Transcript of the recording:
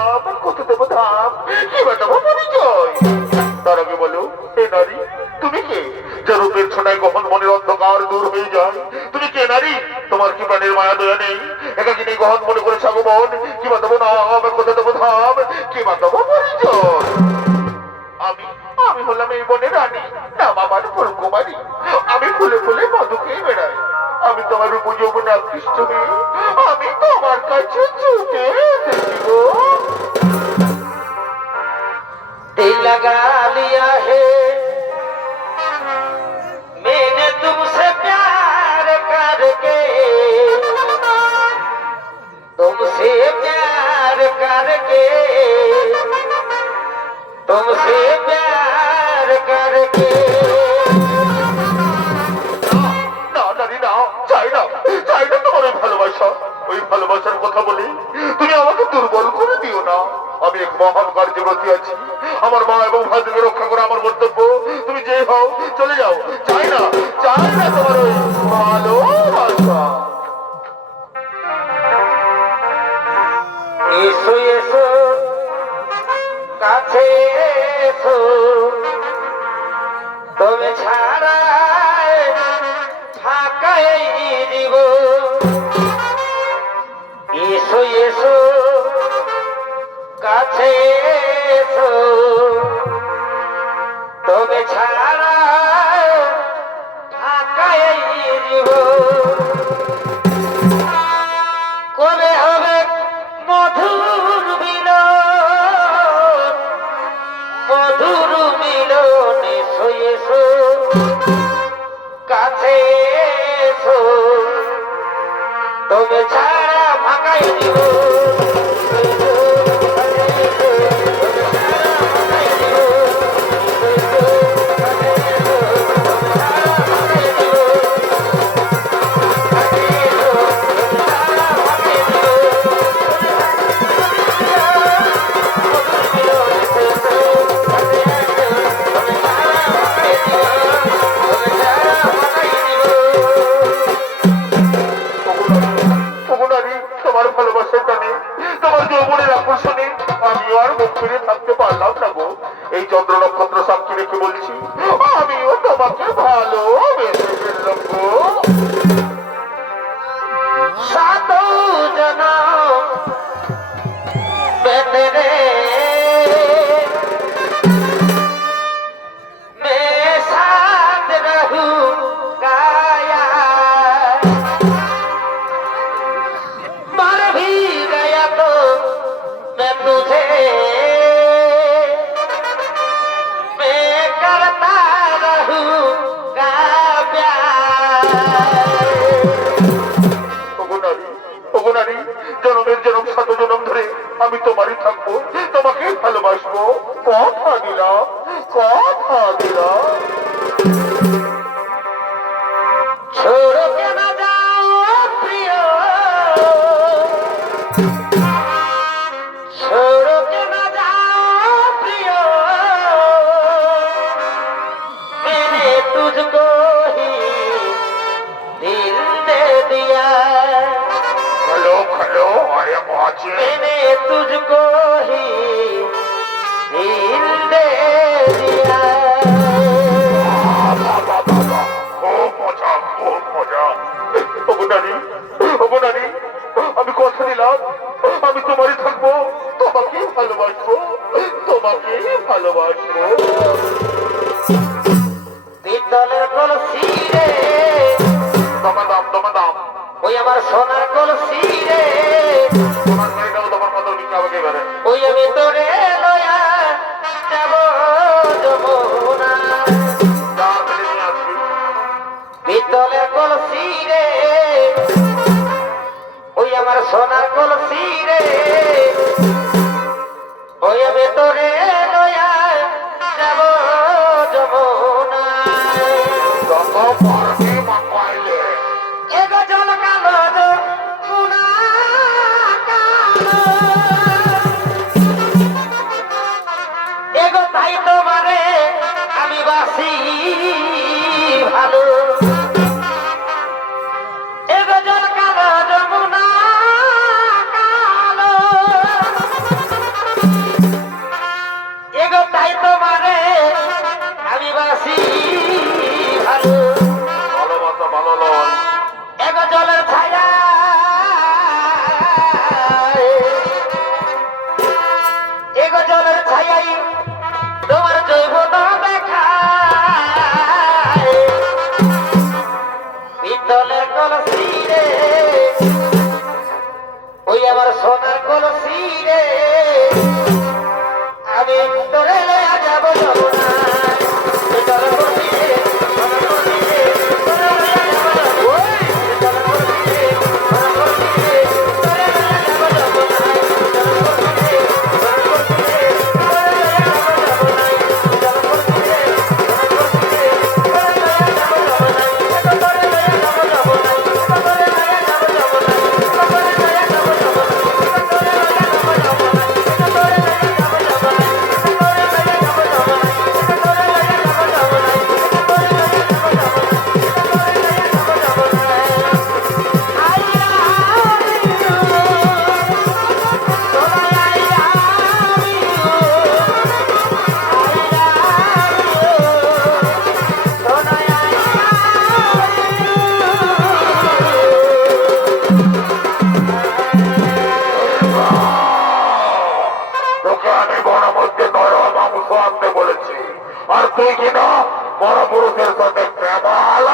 নাম কোথা দেব ধাম কি বাতাবো পরিচয়। তার আগে বলো হে নারী তুমি কে? যে রূপের ছোটায় কখন মনের অন্ধকার দূর হয়ে যায়। তুমি কে নারী? তোমার কি প্রাণের মায়া দয়া নেই? একাকিনী গহন মনে করে সাগমন কি বাতাবো নাম কোথা দেব ধাম কি বাতাবো পরিচয়। আমি আমি হলাম এই বনের রানী, নাম আমার ফুলকুমারী। আমি ফুলে ফুলে মধু খেয়ে বেড়াই। আমি তোমার রূপ যৌবনে আকৃষ্ট হয়ে আমি তোমার কাছে ছুটে এসেছি গো। दिल लगा लिया है मैंने तुमसे प्यार करके, तुमसे प्यार करके, तुमसे प्यार करके। না নারী না, চাই না, চাই না তোমার ওই ভালোবাসা। ওই ভালোবাসার কথা বলি তুমি আমাকে দুর্বল করে দিও না। আমি এক মহান কার্যে ব্রতী আছি। আমার মা এবং ভাইকে রক্ষা করা আমার কর্তব্য। তুমি যে হও চলে যাও। চাই না, চাই না তোমার ওই ভালোবাসা। এসো এসো কাছে এসো, তুমি ছাড়া ফাঁকাই দিব। এসো এসো কাছে এসো, তুমি ছাড়া ফাঁকাই দিব। কবে হবে মধুর মিলন, মধুর মিলন। এসো এসো কাছে এসো, তবে ছাড়া ফাঁকাই দিব। তোমার ভালোবাসার টানে তোমার যৌবনের আকর্ষণে আমিও আর মুখ ফিরে থাকতে পারলাম না গো। এই চন্দ্র নক্ষত্র সাক্ষী রেখে বলছি আমিও তোমাকে ভালোবেসে ফেললাম গো। सातो जन्म बेतरे मैं साथ रहूंगा यार, मर भी गया तो मैं तुझे मैं करता रहूंगा प्यार। জনমের জনম শত জনম ধরে আমি তোমারই থাকবো, তোমাকে ভালোবাসবো। কথা দিলাম, কথা দিলাম। छोड़ो के ना जाओ प्रियो, छोड़ो के ना जाओ प्रियो, मैंने तुझको ही दिल दे दिया। खलो खलो अरे बाजे मैंने तुझको ही दिल दे दिया। খুব মজা, খুব মজা। অবনারী, অবনারী, আমি কথা দিলাম আমি তোমারই থাকবো, তোমাকে ভালোবাসবো, তোমাকে ভালোবাসবো। বিদ্যালয়ের কলসি রে তোমার দাম, তোমার দাম। ওই আমার সোনার কলসি রে, তোমার মেয়েটাও তোমার মতো বিক্রি আমাকে এবারে। ওই আমি তোরে লয়া যাব যমুনা। যা ফেলে নিয়ে আসবি। বিদ্যালয়ের কলসি রে, ওই আমার সোনার কলসি রে, ওই আমি তোরে লয়া যাব যমুনা। যত পারবে মাপাইলে এগো জল কালো যমুনা কালো, জলের ছায়াই তোমার জৈবন দেখা পিতলের কলসি রে ওই আমার সোনার কলসি রে আমি তোরে লয়া যাব যমুনা পিতলের কলসি রে সোনার কলসি রে তোরে লয়া যাব যমুনা ওই পিতলের কলসি রে সোনার কলসি রে তোরে লয়া যাব যমুনা পিতলের কলসি রে সোনার কলসি রে তোরে লয়া যাব যমুনা পিতলের কলসি রে সোনার কলসি রে তোরে লয়া যাব যমুনা তোরে লয়া যাব যমুনা তোরে লয়া যাব যমুনা তোরে লয়া যাব তোকে আমি বড় মধ্যে নরম মাংস আনতে বলেছি আর তুই কিনা বড় পুরুষের সাথে প্রেমাল